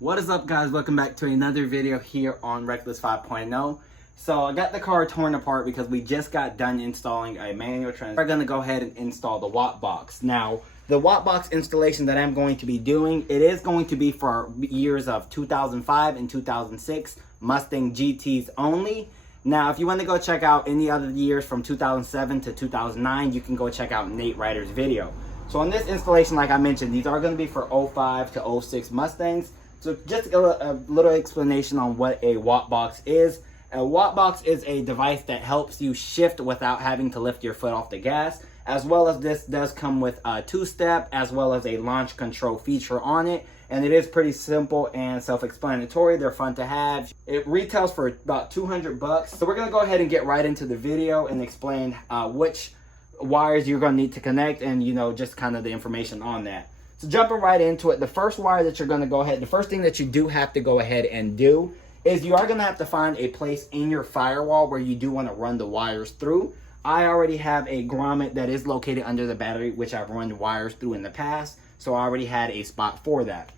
What is up, guys? Welcome back to another video here on Reckless 5.0. So I got the car torn apart because we just got done installing a manual transmission. We're going to go ahead and install the Wottbox. Now, the Wottbox installation that I'm going to be doing, it is going to be for years of 2005 and 2006 Mustang GTs only. Now, if you want to go check out any other years from 2007 to 2009, you can go check out Nate Ryder's video. So on this installation, like I mentioned, these are going to be for 05 to 06 Mustangs. So just a little explanation on what a Wottbox is. A Wottbox is a device that helps you shift without having to lift your foot off the gas, as well as this does come with a two-step as well as a launch control feature on it. And it is pretty simple and self-explanatory. They're fun to have. It retails for about 200 bucks. So we're gonna go ahead and get right into the video and explain which wires you're gonna need to connect and, you know, just kind of the information on that. So jumping right into it, the first wire that you're going to go ahead, the first thing that you do have to go ahead and do is you are going to have to find a place in your firewall where you do want to run the wires through. I already have a grommet that is located under the battery, which I've run the wires through in the past. So I already had a spot for that.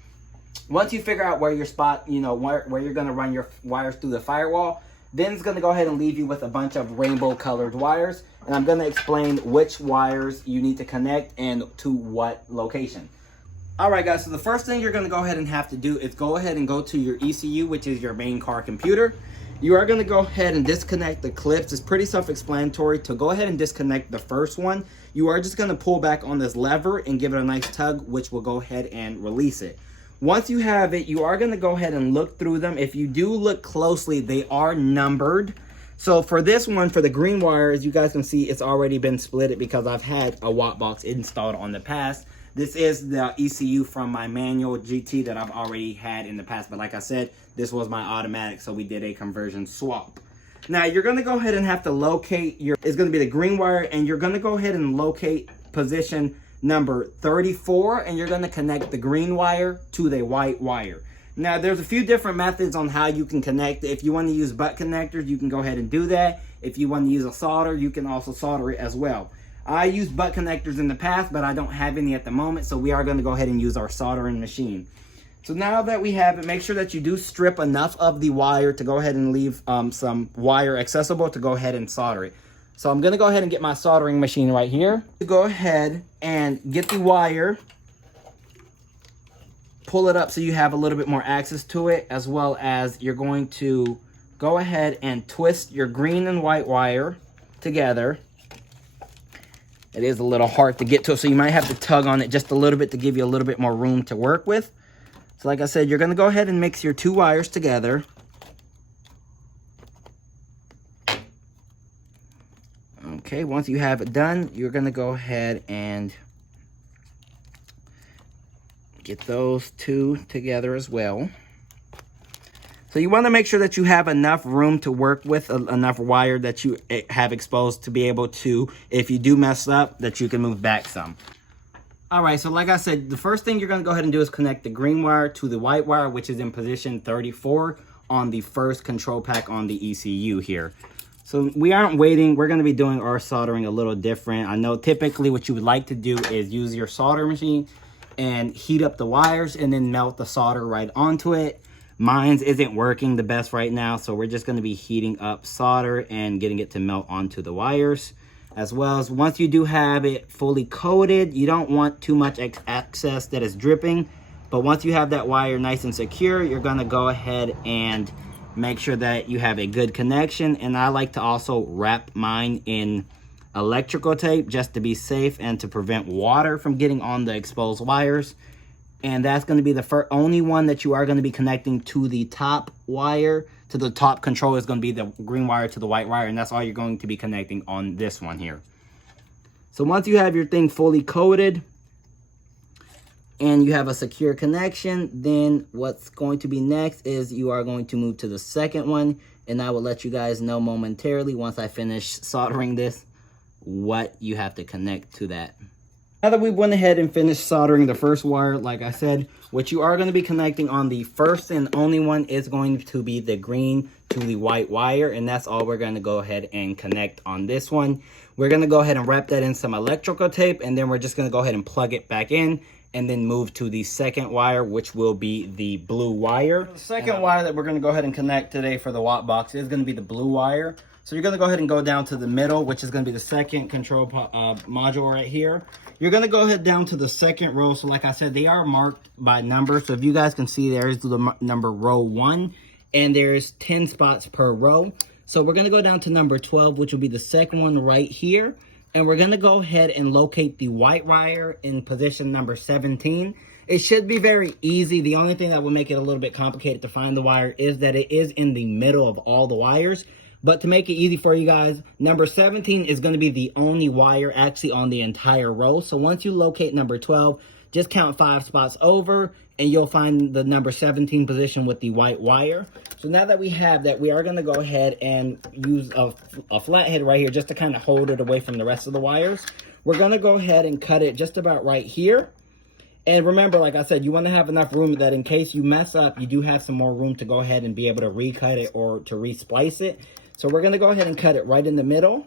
Once you figure out where your spot, you know, where you're going to run your wires through the firewall, then it's going to go ahead and leave you with a bunch of rainbow colored wires. And I'm going to explain which wires you need to connect and to what location. Alright guys, so the first thing you're going to go ahead and have to do is go ahead and go to your ECU, which is your main car computer. You are going to go ahead and disconnect the clips. It's pretty self-explanatory. To go ahead and disconnect the first one, you are just going to pull back on this lever and give it a nice tug, which will go ahead and release it. Once you have it, you are going to go ahead and look through them. If you do look closely, they are numbered. So for this one, for the green wire, as you guys can see, it's already been splitted because I've had a Wottbox installed on the past. This is the ECU from my manual GT that I've already had in the past. But like I said, this was my automatic, so we did a conversion swap. Now, you're going to go ahead and have to locate your, it's going to be the green wire, and you're going to go ahead and locate position number 34, and you're going to connect the green wire to the white wire. Now, there's a few different methods on how you can connect. If you want to use butt connectors, you can go ahead and do that. If you want to use a solder, you can also solder it as well. I used butt connectors in the past, but I don't have any at the moment, so we are going to go ahead and use our soldering machine. So now that we have it, make sure that you do strip enough of the wire to go ahead and leave some wire accessible to go ahead and solder it. So I'm going to go ahead and get my soldering machine right here. Go ahead and get the wire, pull it up so you have a little bit more access to it, as well as you're going to go ahead and twist your green and white wire together. It is a little hard to get to, so you might have to tug on it just a little bit to give you a little bit more room to work with. So like I said, you're going to go ahead and mix your two wires together. Okay, once you have it done, you're going to go ahead and get those two together as well. So you want to make sure that you have enough room to work with, enough wire that you have exposed to be able to, if you do mess up, that you can move back some. All right, so like I said, the first thing you're going to go ahead and do is connect the green wire to the white wire, which is in position 34 on the first control pack on the ECU here. So we aren't waiting. We're going to be doing our soldering a little different. I know typically what you would like to do is use your solder machine and heat up the wires and then melt the solder right onto it. Mine isn't working the best right now, so we're just going to be heating up solder and getting it to melt onto the wires. As well as once you do have it fully coated, you don't want too much excess that is dripping. But once you have that wire nice and secure, you're going to go ahead and make sure that you have a good connection. And I like to also wrap mine in electrical tape just to be safe and to prevent water from getting on the exposed wires. And that's going to be the only one that you are going to be connecting to the top wire. To the top control is going to be the green wire to the white wire. And that's all you're going to be connecting on this one here. So once you have your thing fully coated and you have a secure connection, then what's going to be next is you are going to move to the second one. And I will let you guys know momentarily once I finish soldering this what you have to connect to that. Now that we went ahead and finished soldering the first wire, like I said, what you are going to be connecting on the first and only one is going to be the green to the white wire. And that's all we're going to go ahead and connect on this one. We're going to go ahead and wrap that in some electrical tape. And then we're just going to go ahead and plug it back in. and then move to the second wire, which will be the blue wire. The second wire that we're going to go ahead and connect today for the Wottbox is going to be the blue wire. So you're going to go ahead and go down to the middle, which is going to be the second control module right here. You're going to go ahead down to the second row. So like I said, they are marked by number. So if you guys can see, there's the number row 1, and there's 10 spots per row. So we're going to go down to number 12, which will be the second one right here. And we're going to go ahead and locate the white wire in position number 17. It should be very easy. The only thing that will make it a little bit complicated to find the wire is that it is in the middle of all the wires. But to make it easy for you guys, number 17 is going to be the only wire actually on the entire row. So once you locate number 12, just count 5 spots over and you'll find the number 17 position with the white wire. So now that we have that, we are going to go ahead and use a flathead right here just to kind of hold it away from the rest of the wires. We're going to go ahead and cut it just about right here. And remember, like I said, you want to have enough room that in case you mess up, you do have some more room to go ahead and be able to recut it or to resplice it. So we're going to go ahead and cut it right in the middle,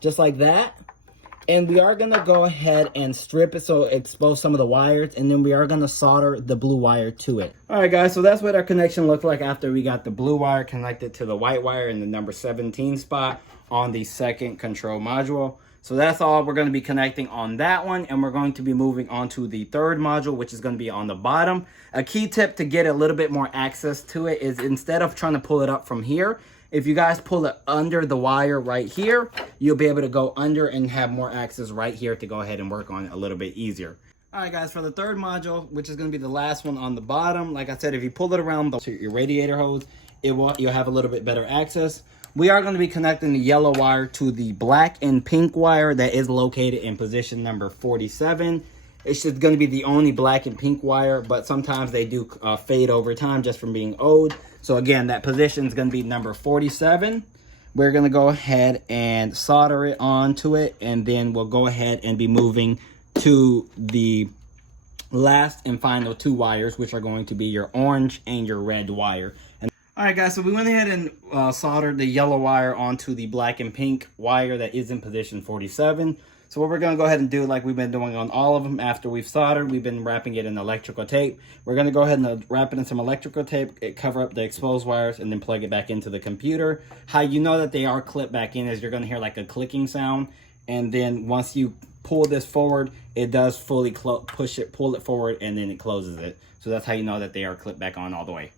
just like that. And we are going to go ahead and strip it so it expose some of the wires. And then we are going to solder the blue wire to it. All right, guys. So that's what our connection looked like after we got the blue wire connected to the white wire in the number 17 spot on the second control module. So that's all we're going to be connecting on that one. And we're going to be moving on to the third module, which is going to be on the bottom. A key tip to get a little bit more access to it is instead of trying to pull it up from here, if you guys pull it under the wire right here, you'll be able to go under and have more access right here to go ahead and work on it a little bit easier. All right, guys, for the third module, which is going to be the last one on the bottom, like I said, if you pull it around your radiator hose, you'll have a little bit better access. We are going to be connecting the yellow wire to the black and pink wire that is located in position number 47. It's just going to be the only black and pink wire, but sometimes they do fade over time just from being old. So again, that position is going to be number 47. We're going to go ahead and solder it onto it, and then we'll go ahead and be moving to the last and final 2 wires, which are going to be your orange and your red wire. All right, guys, so we went ahead and soldered the yellow wire onto the black and pink wire that is in position 47. So what we're going to go ahead and do, like we've been doing on all of them after we've soldered, we've been wrapping it in electrical tape. We're going to go ahead and wrap it in some electrical tape, cover up the exposed wires, and then plug it back into the computer. How you know that they are clipped back in is you're going to hear like a clicking sound. And then once you pull this forward, it does fully pull it forward, and then it closes it. So that's how you know that they are clipped back on all the way.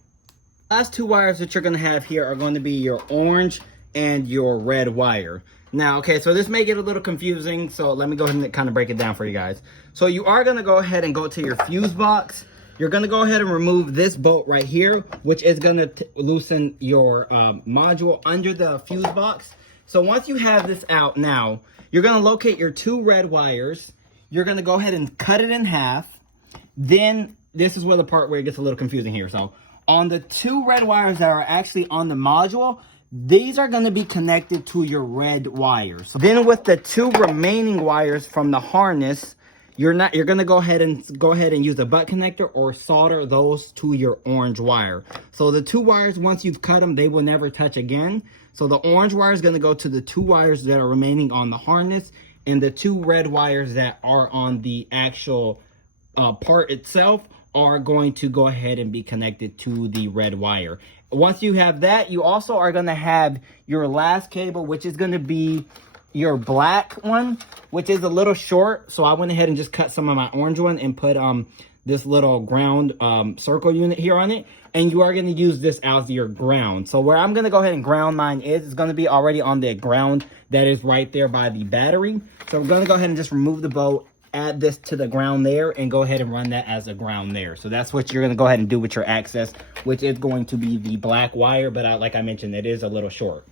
Last 2 wires that you're going to have here are going to be your orange and your red wire. Now, okay, so this may get a little confusing, so let me go ahead and kind of break it down for you guys. So you are going to go ahead and go to your fuse box. You're going to go ahead and remove this bolt right here, which is going to loosen your module under the fuse box. So once you have this out now, you're going to locate your 2 red wires. You're going to go ahead and cut it in half. Then this is where the part where it gets a little confusing here. So on the 2 red wires that are actually on the module, these are going to be connected to your red wires. Then with the 2 remaining wires from the harness, you're going to go ahead and use a butt connector or solder those to your orange wire. So the 2 wires, once you've cut them, they will never touch again. So the orange wire is going to go to the 2 wires that are remaining on the harness, and the 2 red wires that are on the actual part itself are going to go ahead and be connected to the red wire. Once you have that, you also are going to have your last cable, which is going to be your black one, which is a little short. So I went ahead and just cut some of my orange one and put this little ground circle unit here on it. And you are going to use this as your ground. So where I'm going to go ahead and ground mine is going to be already on the ground that is right there by the battery. So we're going to go ahead and just remove the bolt, add this to the ground there, and go ahead and run that as a ground there. So that's what you're going to go ahead and do with your access, which is going to be the black wire, but like I mentioned, it is a little short.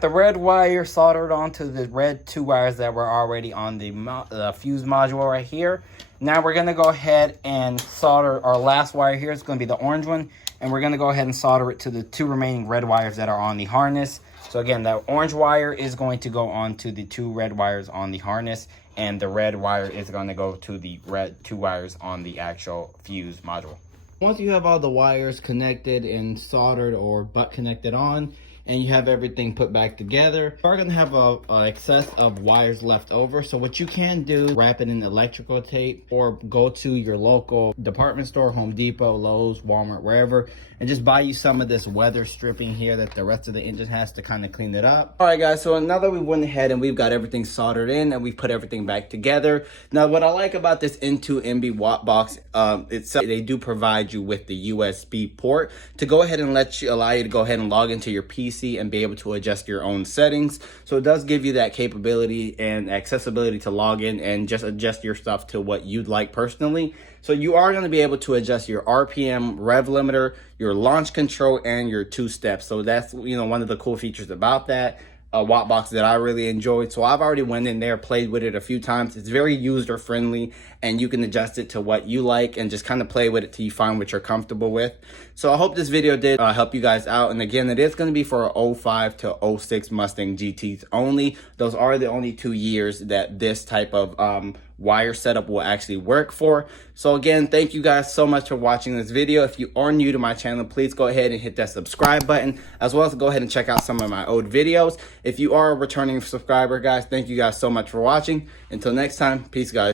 The red wire soldered onto the red 2 wires that were already on the fuse module right here. Now we're going to go ahead and solder our last wire here. It's going to be the orange one, and we're going to go ahead and solder it to the 2 remaining red wires that are on the harness. So again, that orange wire is going to go onto the 2 red wires on the harness, and the red wire is going to go to the red 2 wires on the actual fuse module. Once you have all the wires connected and soldered or butt connected on, and you have everything put back together. You are going to have a excess of wires left over, so what you can do, wrap it in electrical tape or go to your local department store, Home Depot, Lowe's, Walmart, wherever, and just buy you some of this weather stripping here that the rest of the engine has to kind of clean it up. All right guys, so now that we went ahead and we've got everything soldered in and we put everything back together, now what I like about this N2mb Wottbox, they do provide you with the USB port to go ahead and allow you to go ahead and log into your PC and be able to adjust your own settings. So it does give you that capability and accessibility to log in and just adjust your stuff to what you'd like personally. So you are going to be able to adjust your RPM, rev limiter, your launch control, and your 2-step. So that's, you know, one of the cool features about that Wottbox that I really enjoyed. So I've already went in there, played with it a few times. It's very user friendly, and you can adjust it to what you like and just kind of play with it till you find what you're comfortable with. So I hope this video did help you guys out. And again, it is going to be for 05 to 06 Mustang GTs only. Those are the only 2 years that this type of wire setup will actually work for. So again, thank you guys so much for watching this video. If you are new to my channel, please go ahead and hit that subscribe button, as well as go ahead and check out some of my old videos. If you are a returning subscriber, guys, thank you guys so much for watching. Until next time, peace, guys.